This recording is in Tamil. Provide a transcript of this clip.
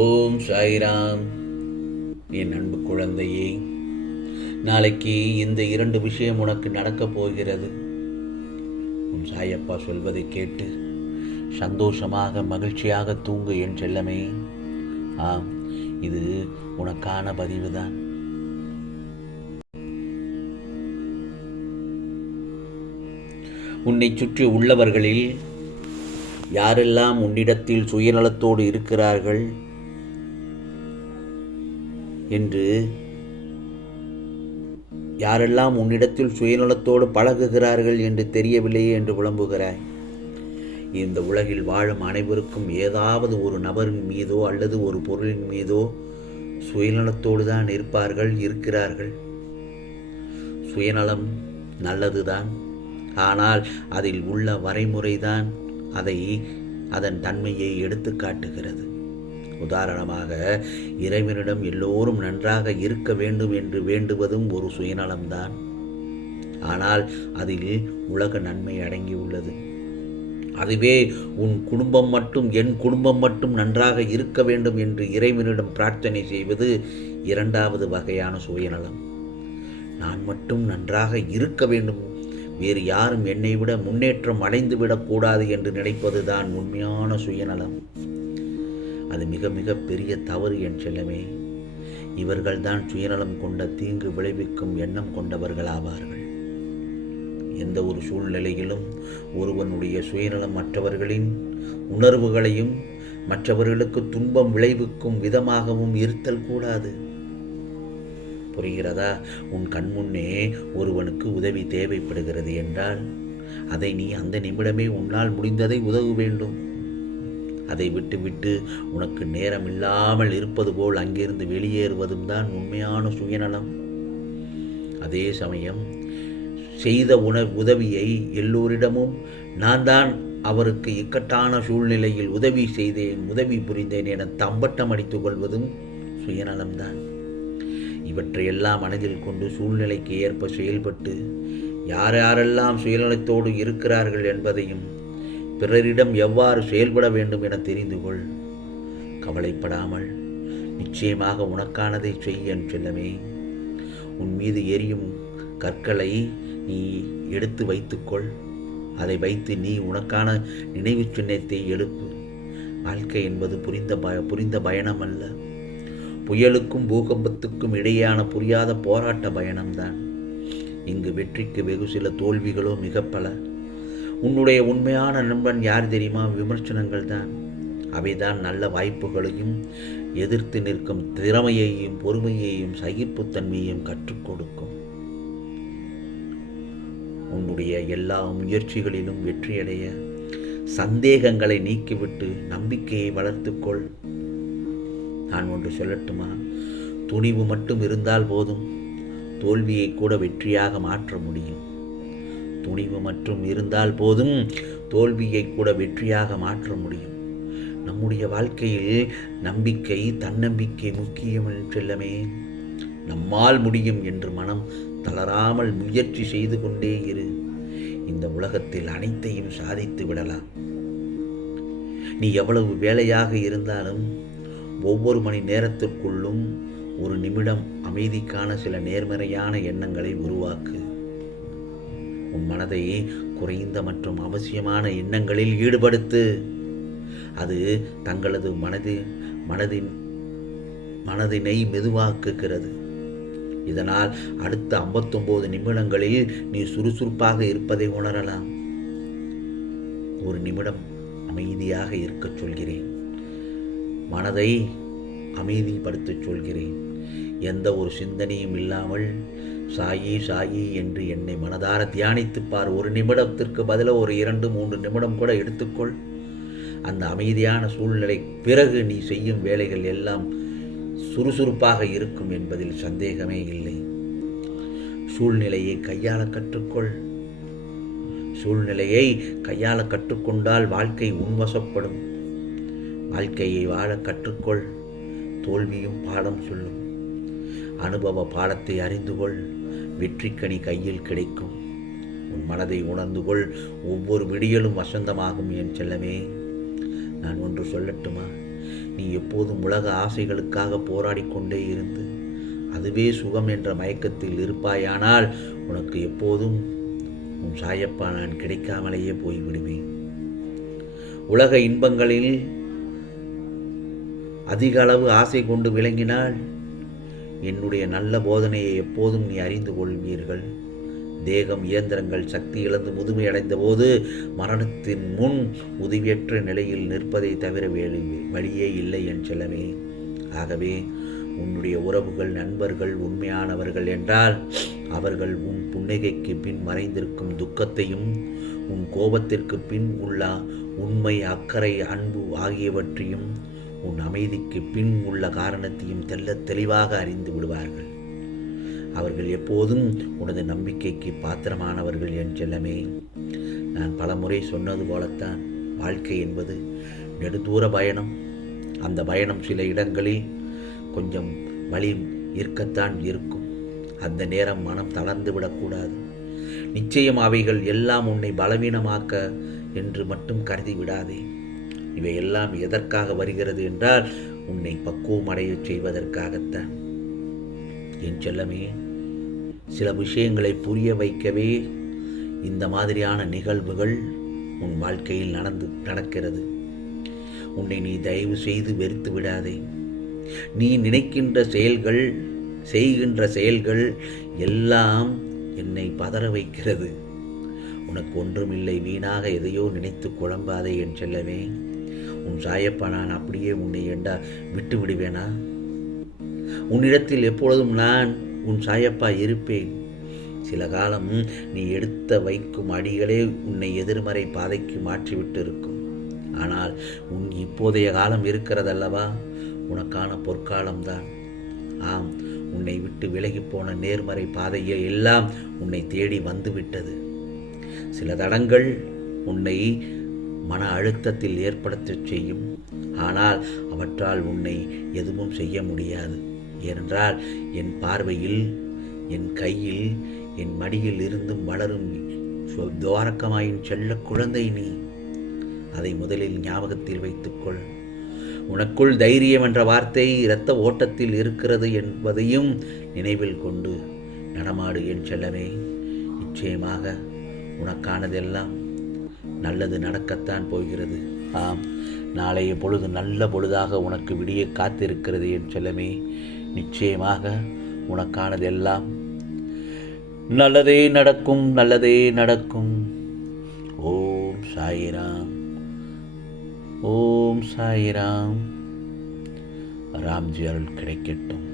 ஓம் சாய்ராம். என் அன்பு குழந்தையே, நாளைக்கு இந்த 2 விஷயம் உனக்கு நடக்கப் போகிறது. உன் சாயப்பா சொல்வதை கேட்டு சந்தோஷமாக மகிழ்ச்சியாக தூங்கு என் செல்லமே. ஆம், இது உனக்கான பதிவுதான். உன்னை சுற்றி உள்ளவர்களில் யாரெல்லாம் உன்னிடத்தில் சுயநலத்தோடு இருக்கிறார்கள் என்று, யாரெல்லாம் உன்னிடத்தில் சுயநலத்தோடு பழகுகிறார்கள் என்று தெரியவில்லையே என்று புலம்புகிறாய். இந்த உலகில் வாழும் அனைவருக்கும் ஏதாவது ஒரு நபரின் மீதோ அல்லது ஒரு பொருளின் மீதோ சுயநலத்தோடு தான் இருக்கிறார்கள். சுயநலம் நல்லதுதான், ஆனால் அதில் உள்ள வரைமுறைதான் அதன் தன்மையை எடுத்து காட்டுகிறது. உதாரணமாக, இறைவனிடம் எல்லோரும் நன்றாக இருக்க வேண்டும் என்று வேண்டுவதும் ஒரு சுயநலம்தான். ஆனால் அதில் உலக நன்மை அடங்கியுள்ளது. அதுவே என் குடும்பம் மட்டும் நன்றாக இருக்க வேண்டும் என்று இறைவனிடம் பிரார்த்தனை செய்வது 2வது வகையான சுயநலம். நான் மட்டும் நன்றாக இருக்க வேண்டும், வேறு யாரும் என்னை விட முன்னேற்றம் அடைந்துவிடக்கூடாது என்று நினைப்பதுதான் உண்மையான சுயநலம். அது மிக மிக பெரிய தவறு என் செல்லமே. இவர்கள்தான் சுயநலம் கொண்ட தீங்கு விளைவிக்கும் எண்ணம் கொண்டவர்கள் ஆவார்கள். எந்த ஒரு சூழ்நிலையிலும் ஒருவனுடைய சுயநலம் மற்றவர்களின் உணர்வுகளையும் மற்றவர்களுக்கு துன்பம் விளைவிக்கும் விதமாகவும் இருத்தல் கூடாது. புரிகிறதா? உன் கண்முன்னே ஒருவனுக்கு உதவி தேவைப்படுகிறது என்றால் அதை நீ அந்த நிமிடமே உன்னால் முடிந்ததை உதவ வேண்டும். அதை விட்டுவிட்டு உனக்கு நேரம் இல்லாமல் இருப்பது போல் அங்கிருந்து வெளியேறுவதும் தான் உண்மையான சுயநலம். அதே சமயம் செய்த உதவியை எல்லோரிடமும் நான் தான் அவருக்கு இக்கட்டான சூழ்நிலையில் உதவி புரிந்தேன் என தம்பட்டம் அடித்துக் கொள்வதும் சுயநலம்தான். இவற்றையெல்லாம் மனதில் கொண்டு சூழ்நிலைக்கு ஏற்ப செயல்பட்டு யாரெல்லாம் சுயநலத்தோடு இருக்கிறார்கள் என்பதையும் பிறரிடம் எவ்வாறு செயல்பட வேண்டும் என தெரிந்து கொள். கவலைப்படாமல் நிச்சயமாக உனக்கானதை செய் என் செல்லமே. உன் மீது எரியும் கற்களை நீ எடுத்து வைத்துக்கொள். அதை வைத்து நீ உனக்கான நினைவு சின்னத்தை எழுப்பு. வாழ்க்கை என்பது புரிந்த பயணம் அல்ல, புயலுக்கும் பூகம்பத்துக்கும் இடையேயான புரியாத போராட்ட பயணம்தான். இங்கு வெற்றிக்கு வெகு சில தோல்விகளோ மிக பல. உன்னுடைய உண்மையான நண்பன் யார் தெரியுமா? விமர்சனங்கள் தான். அவைதான் நல்ல வாய்ப்புகளையும் எதிர்த்து நிற்கும் திறமையையும் பொறுமையையும் சகிப்புத்தன்மையையும் கற்றுக் கொடுக்கும். உன்னுடைய எல்லா முயற்சிகளிலும் வெற்றியடைய சந்தேகங்களை நீக்கிவிட்டு நம்பிக்கையை வளர்த்துக்கொள். நான் ஒன்று சொல்லட்டுமா? துணிவு மட்டும் இருந்தால் போதும், தோல்வியை கூட வெற்றியாக மாற்ற முடியும். துணிவு மட்டும் இருந்தால் போதும், தோல்வியை கூட வெற்றியாக மாற்ற முடியும். நம்முடைய வாழ்க்கையில் நம்பிக்கை, தன்னம்பிக்கை முக்கியம் செல்லமே. நம்மால் முடியும் என்று மனம் தளராமல் முயற்சி செய்து கொண்டே இரு. இந்த உலகத்தில் அனைத்தையும் சாதித்து விடலாம். நீ எவ்வளவு வேலையாக இருந்தாலும் ஒவ்வொரு மணி நேரத்திற்குள்ளும் ஒரு நிமிடம் அமைதிக்கான சில நேர்மறையான எண்ணங்களை உருவாக்கு. உன் மனதை குறைந்த மற்றும் அவசியமான எண்ணங்களில் ஈடுபடுத்து. அது தங்களது மனதினை மெதுவாக்குகிறது. இதனால் அடுத்த 59 நிமிடங்களில் நீ சுறுசுறுப்பாக இருப்பதை உணரலாம். ஒரு நிமிடம் அமைதியாக இருக்கச் சொல்கிறேன். மனதை அமைதிப்படுத்தச் சொல்கிறேன். எந்த ஒரு சிந்தனையும் இல்லாமல் சாயி சாயி என்று என்னை மனதார தியானித்துப்பார். ஒரு நிமிடத்திற்கு பதிலாக ஒரு 2-3 நிமிடம் கூட எடுத்துக்கொள். அந்த அமைதியான சூழ்நிலை பிறகு நீ செய்யும் வேலைகள் எல்லாம் சுறுசுறுப்பாக இருக்கும் என்பதில் சந்தேகமே இல்லை. சூழ்நிலையை கையாள கற்றுக்கொள். சூழ்நிலையை கையாள கற்றுக்கொண்டால் வாழ்க்கை உன்வசப்படும். வாழ்க்கையை வாழ கற்றுக்கொள். தோல்வியும் பாடம் சொல்லும். அனுபவ பாடத்தை அறிந்து கொள். வெற்றிக்கனி கையில் கிடைக்கும். உன் மனதை உணர்ந்து கொள். ஒவ்வொரு விடியலும் வசந்தமாகும் என் செல்லமே. நான் ஒன்று சொல்லட்டுமா? நீ எப்போதும் உலக ஆசைகளுக்காக போராடி கொண்டே இருந்து அதுவே சுகம் என்ற மயக்கத்தில் இருப்பாயானால் உனக்கு எப்போதும் உன் சாயப்பா நான் கிடைக்காமலேயே போய்விடுவேன். உலக இன்பங்களில் அதிக அளவு ஆசை கொண்டு விளங்கினால் என்னுடைய நல்ல போதனையை எப்போதும் நீ அறிந்து கொள்வீர்கள். தேகம் இயந்திரங்கள் சக்தி இழந்து முதுமையடைந்த போது மரணத்தின் முன் உதவியற்ற நிலையில் நிற்பதை தவிர வேறு வழியே இல்லை என் செல்லமே. ஆகவே உன்னுடைய உறவுகள் நண்பர்கள் உண்மையானவர்கள் என்றால் அவர்கள் உன் புன்னகைக்கு பின் மறைந்திருக்கும் துக்கத்தையும் உன் கோபத்திற்கு பின் உள்ள உண்மை அக்கறை அன்பு ஆகியவற்றையும் உன் அமைதிக்கு பின் உள்ள காரணத்தையும் தெளிவாக அறிந்து விடுவார்கள். அவர்கள் எப்போதும் உனது நம்பிக்கைக்கு பாத்திரமானவர்கள் என் செல்லமே. நான் பல முறை சொன்னது போலத்தான் வாழ்க்கை என்பது நெடுதூர பயணம். அந்த பயணம் சில இடங்களில் கொஞ்சம் வலி இருக்கத்தான் இருக்கும். அந்த நேரம் மனம் தளர்ந்து விடக்கூடாது. நிச்சயம் அவைகள் எல்லாம் உன்னை பலவீனமாக்க என்று மட்டும் கருதி விடாதே. இவையெல்லாம் எதற்காக வருகிறது என்றால் உன்னை பக்குவமடைய செய்வதற்காகத்தான் என் செல்லமே. சில விஷயங்களை புரிய வைக்கவே இந்த மாதிரியான நிகழ்வுகள் உன் வாழ்க்கையில் நடக்கிறது. உன்னை நீ தயவு செய்து வெறுத்து விடாதே. நீ நினைக்கின்ற செயல்கள் செய்கின்ற செயல்கள் எல்லாம் என்னை பதற வைக்கிறது. உனக்கு ஒன்றுமில்லை, வீணாக எதையோ நினைத்து குழம்பாதே என் செல்லவே. உன் சாயப்பா நான் அப்படியே உன்னை விட்டு விடுவேனா? உன்னிடத்தில் எப்பொழுதும் நான் உன் சாயப்பா இருப்பேன். சில காலம் நீ எடுத்த வைக்கும் அடிகளே உன்னை எதிர்மறை பாதைக்கு மாற்றிவிட்டு இருக்கும். ஆனால் உன் இப்போதைய காலம் இருக்கிறதல்லவா, உனக்கான பொற்காலம்தான். ஆம், உன்னை விட்டு விலகி போன நேர்மறை பாதையில் எல்லாம் உன்னை தேடி வந்துவிட்டது. சில தடங்கள் உன்னை மன அழுத்தத்தில் ஏற்படுத்த செய்யும். ஆனால் அவற்றால் உன்னை எதுவும் செய்ய முடியாது. ஏனென்றால் என் பார்வையில், என் கையில், என் மடியில் இருந்தும் வளரும் துவாரகமாயின் செல்ல குழந்தை நீ. அதை முதலில் ஞாபகத்தில் வைத்துக்கொள். உனக்குள் தைரியம் என்ற வார்த்தை இரத்த ஓட்டத்தில் இருக்கிறது என்பதையும் நினைவில் கொண்டு நடமாடு என் செல்லமே. நிச்சயமாக உனக்கானதெல்லாம் நல்லது நடக்கத்தான் போகிறது. ஆம், நாளைய பொழுது நல்ல பொழுதாக உனக்கு விடிய காத்திருக்கிறது என் செல்லமே. நிச்சயமாக உனக்கானதெல்லாம் நல்லதே நடக்கும், நல்லதே நடக்கும். ஓம் சாயிராம், ஓம் சாயிராம். ராம்ஜி அருள் கிடைக்கட்டும்.